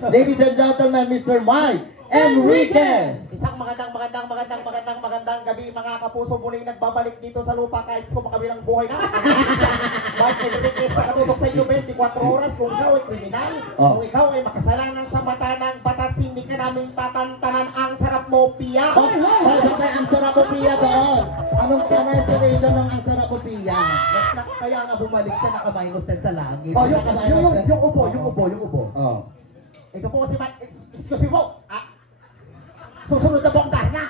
Ladies and gentlemen, Mr. Mike Enriquez! Isang magandang gabi mga kapuso, muling nagbabalik dito sa lupa kahit sa makabilang buhay na. Mike Enriquez na katutok sa inyo 24 oras kung ikaw ay kriminal, kung ikaw ay makasalanan sa mata ng batas, hindi ka namin tatantanan. Ang sarap mo, Pia! Bakit ang sarap mo, Pia, doon? Anong translation ng ang sarap mo, Pia? Kaya nga bumalik siya naka-minus 10 sa langit. Oh, yung ubo. Oh. Ito po si Mike, excuse me po, susunod na bonggar na!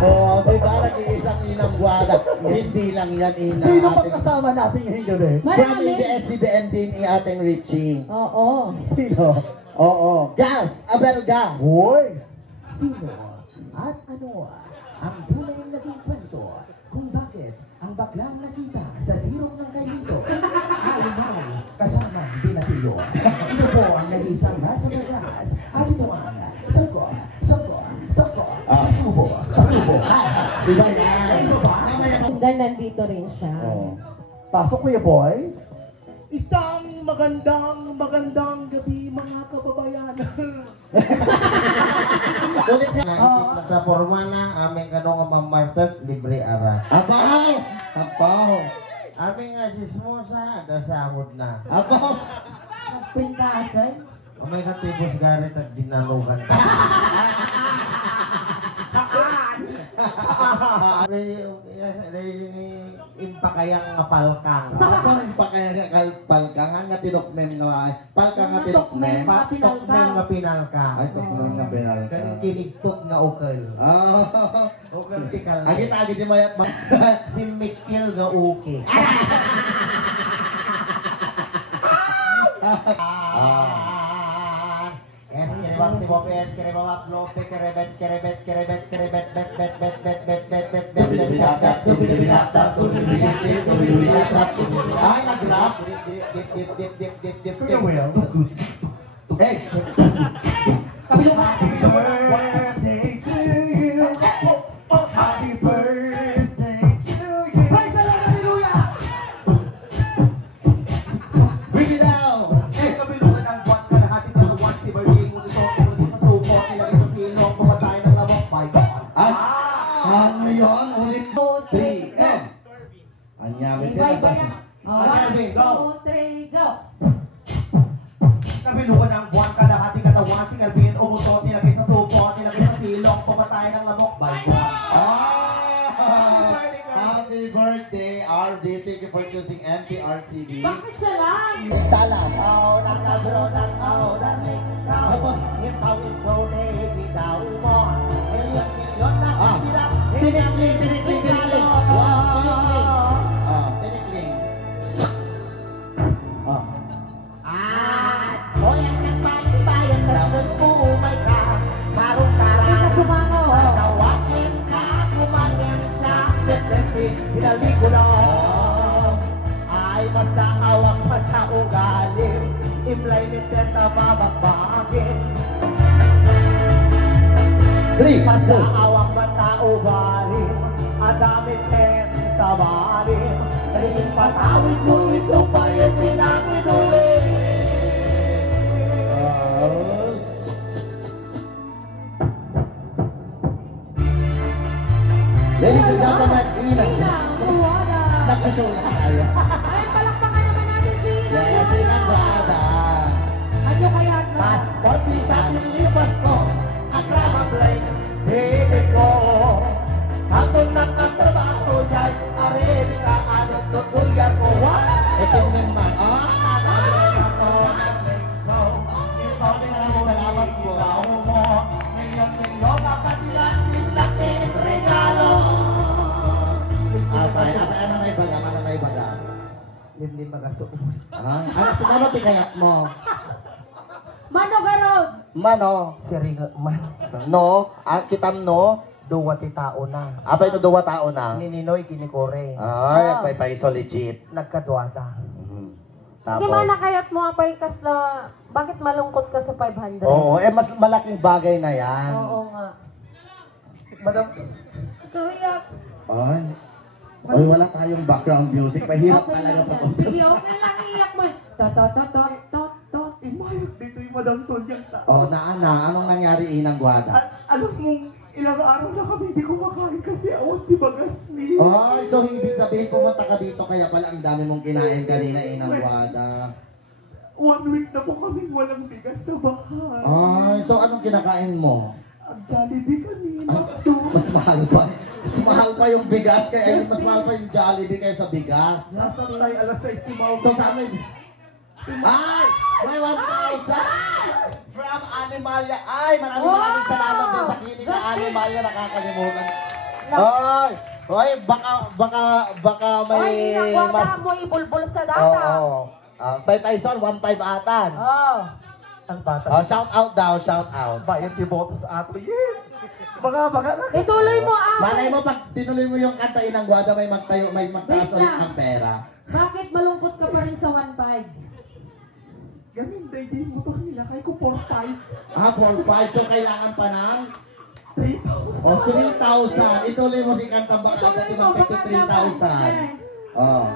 Oh, may parang isang inang buwada. Hindi lang yan, ina. Sino pang kasama natin ngayong gabi? From ABS-CBN din ni ating Richie. Oo. Sino? Oo. Gas! Abel Gas! Hoy! Sino? At ano ang tunay naging kwento kung bakit ang baklang nakita sa sirong ng kailito ay may kasama binatilyo. Ito po ang naisang nasa bagas at ito ang soko, pasubo. Diba yan? Dahil nandito rin siya. Oo. Pasok Kuya Boy. Isang magandang gabi mga kababayan. Ulit na, nagkaporma na aming kanong mamartet, libre ara. Abaw! Abaw! Aming sismosa, dasahod na. Abaw! Pintasan. May katibos garit at dinalugan ka. Impakayang nga palkang. Ako rin pa kaya palkangan nga tinokmem nga palkang nga tinokmem. Tokmem nga pinalka. Ay, tokmem nga pinalka. Kaning kinigtot nga ukol. Ah, Ukol tikal. agit-agit yung mayat ma. Si Mikil nga uki. Eskerebak si Bope, eskerebak lope, kerebet, bet. Ay, nag-rap. Dip. Eh, Birthday to you. Happy birthday to you. Praise the Lord, hallelujah! bring it down. Kabilugan ng buwan, kalahati ka ng buwan, si Barbie mo nito, pinunod sa supo, nilagay sa silong, pumatay ng lamok, my God! Ay, ano yun? Ulit. 3M. Anyamit din. Bye-bye yan. Calvin, go. 1, 2, 3, go. Kabilugan ng buwan, kalahati katawan, si Calvin umutot, nilagay sa supo, nilagay sa silong, pumatay ng lamok, my God! Happy birthday, RD. Thank you for choosing MTRCD. Bakit siya lang? Salam. Oh, nakabro ng darling, ikaw, ikaw ito na daw mo, milyon na kapila, Tinikling. Tinikling. Hoy, ang nagpapayas sa nagpumay ka, sarong Hindi ka tara, sumangaw. masawakin ka, kumangyan siya, betesi, hinali ko lang. Ay, basta awang mata ugalim, imlay ni Teta babagbakin. Basta awang mata ugalim, adamit ten sa balim, naging patawid ko isupayin pinanginulit. Ladies and gentlemen, Ina. Ina, buwada. Nagsushow na tayo. Ay, palakpakan naman natin si Ina. Yes, Ina Guada. Ano kaya na? Passport sa nilipas ko, akrama blake, higit ko. Hatol ng ang trabaho dyan, aremika, anot tutulyan ko. Ito naman. Salamat po. Milyon, kapatilan, laking regalo. Ano may baga? Limlim magaso. Ano tingayat mo? Mano garod. Mano? Siring man. No? Kitam no? Duwa ti tao na. Apay no duwa tao na? Nininoy kinikore. Ay, paiso legit. Nagkadwata. Hindi Tapos, man nakayat mo apay kasla. Bakit malungkot ka sa 500? oo, mas malaking bagay na yan. Oo nga. Madam, Kuya, Ay, wala tayong background music. Mahirap okay talaga lang pa yan. Sige, okay lang iyak mo. Tot. Imayag dito yung Madam Tonyang tao. Oh, anong nangyari Inang Guada? Alam mong ilang araw na kami hindi kumakain kasi awat di bagas mi. Oh, so ibig sabihin pumunta ka dito kaya pala ang dami mong kinain kanina Inang Guada. 1 week na po kami walang bigas sa bahay. Ay, so anong kinakain mo? Ang Jollibee kami, McDo. Mas mahal pa. Mas mahal pa yung bigas kaya mas mahal pa yung Jollibee kaysa bigas. Nasa tayo alas 6 ni Mau. So sa amin, ay! May 1,000 from Animalia. Ay, maraming salamat din sa klinik na Animalia. Nakakalimutan. Ay! Hoy, baka Ay, may nagwada mo ibulbul sa data. Oo. 5 Aison, 1.5 atan. Oh. Ang bata. Oh, shout out daw, shout out. Bayad ni Boto sa ato yun. Mga Ituloy mo, Malay Ate. mo, pag tinuloy mo yung kanta Inang Guada, may magtaas Wait ulit lang. ng pera. Bakit malungkot ka pa rin sa 1.5? Gamin, dahil yung motor nila kay ko 4-5. 4.5, so kailangan pa ng 3,000. o 3,000. Ituloy mo si Kantang Bakada, Ituloy mo, ibang 53,000. Oh.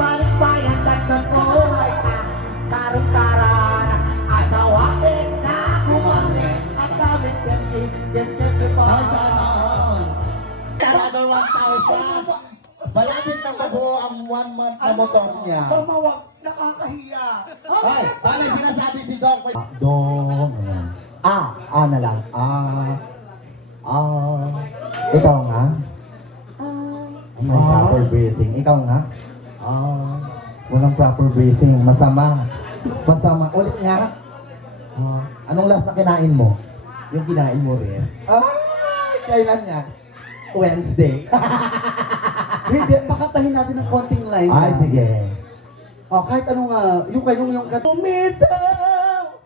Panikbayan at nagpulay ka Sarong-karan Asawain ka Kumasin At damit kasi Yan pa Ay, saan? Sarado 1,000. Malapit nang mabuo ang 1 month na motor niya. Mamawag, nakakahiya. Ay, may sinasabi si Doc. Dong. Na lang. Ikaw nga. May proper breathing. Ikaw nga. Walang proper breathing. Masama. Ulit nga. Anong last na kinain mo? Yung kinain mo rin. Kailan nga? Wednesday. Hindi, pakatahin natin ng konting line. Ay, sige. Kahit anong, yung Tumitaw,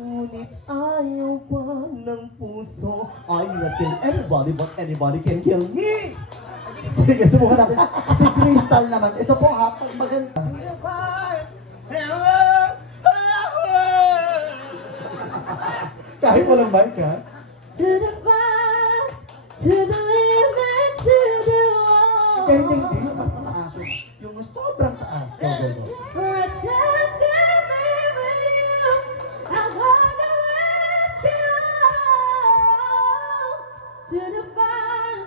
ngunit ayaw pa ng puso. I will kill everybody but anybody can kill me. Sige, subukan natin. Si Crystal naman. Ito po ha, pag maganda. Kahit walang mic ha. To the fire, to the limit, to the wall. Hindi. Yung mas mataas. Yung sobrang taas. Go, go, go. For a chance to be with you, I'm gonna risk it all. To the fire,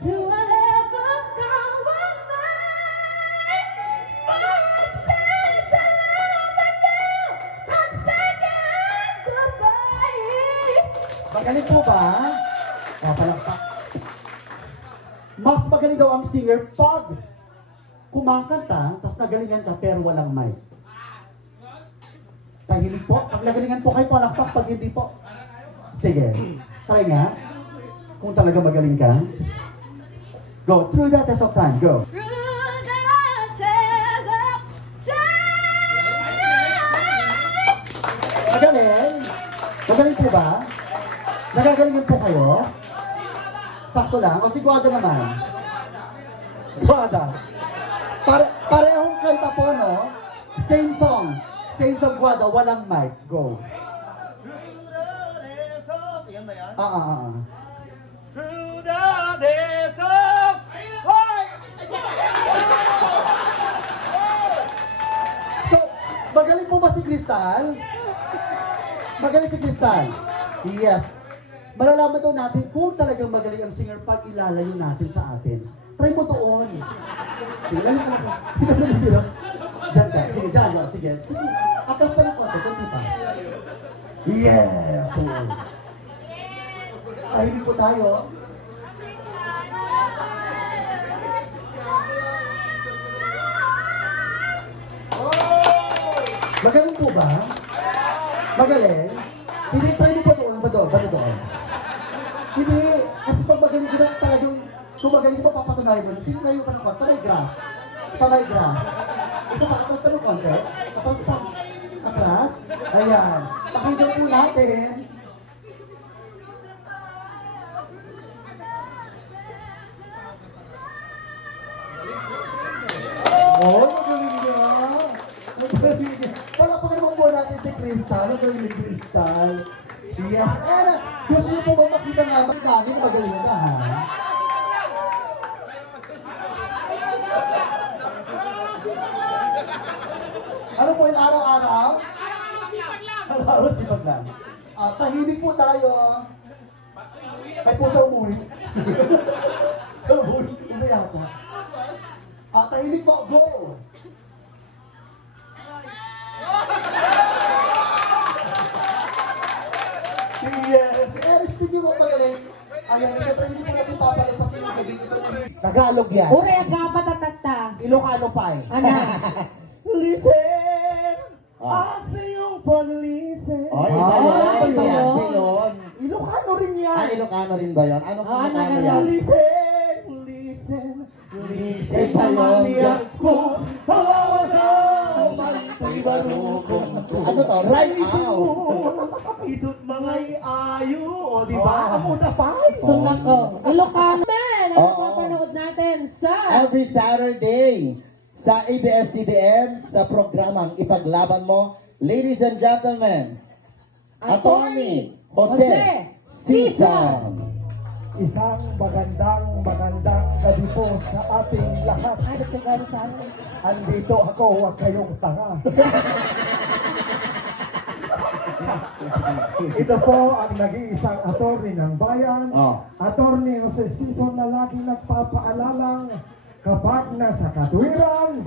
to whatever come with me. For a chance to love you, I'm saying goodbye. Magaling po ba? Palakpak. Mas magaling daw ang singer pag kumakanta, tapos nagalingan ka pero walang mic. Tahimik po. Pag nagalingan po kayo, palakpak. Pag hindi po. Sige. Try nga. Kung talaga magaling ka. Go. Through the test of time. Go. Through the tears of time. Magaling. Magaling po ba? Nagagalingan po kayo? Sakto lang. O si Guada naman. Guada. Parehong kanta po, no? Same song. Same song, Guada. Walang mic. Go. Yan ba yan? Ah. Through the days of... Hoy! So, magaling po ba si Crystal? Magaling si Crystal? Yes. Malalaman daw natin kung talagang magaling ang singer pag ilalayo natin sa atin. Try mo doon. Sige, layo ka lang. Diyan ka. Sige, diyan. Sige. Sige. Atas pa ng konti. Kunti pa. Yes. Tahimik po tayo. Magaling po ba? Magaling? Hindi, try mo pa doon. Ba doon? Hindi. Kasi pag magaling ka na talagang kung magaling mo, papatunayan mo. Sige, tayo ka ng konti. Sa may grass. Sa may grass. Isa pa, atas pa ng konti. Atas pa. Atras. Ayan. Pakinggan po natin. Oh, magaling niya. Magaling niya. Palapakan naman po natin si Crystal. Magaling ni Crystal. Yes. And gusto niyo po ba makita nga namin na magaling ka, ha? Ano po yung araw-araw? Araw-araw sipag lang. Tahimik po tayo. Kahit po sa umuwi. Umuwi yata. Tahimik po, go! Yes, speaking of magaling, ayan, siyempre hindi po natin papalampasin yung naging ito. Tagalog yan. Uri, agapatatatta. Ilocano pa eh. Ano? Listen! Ah. Sa iyong paglisten. Ay, Ay, iba yun. iba Iba yan. yun. Yun. Ilocano rin yan. Ay, Ilocano rin ba yun? Anong Oo, ano, Ilocano ano? yan? Listen, listen, listen Iba yun. pamamiyag ko. Mantay barukong ko. Ano to? Right Listen out. mo, makapisot mga ayo. O, di ba? Amo na pa. Sunak ko. Ilocano man! Ano Oo. papanood natin sa... Every Saturday sa ABS-CBN sa programang Ipaglaban Mo, ladies and gentlemen, Attorney Jose Sison. Isang magandang gabi po sa ating lahat. Ay, nagtagano sa akin. Andito ako, huwag kayong tanga. Ito po ang nag-iisang attorney ng bayan. Oh. Attorney Jose Sison na laging nagpapaalalang kapag nasa katwiran.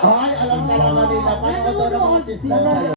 Ay, alam ka naman nila. Paano ko ito naman sislan sa'yo?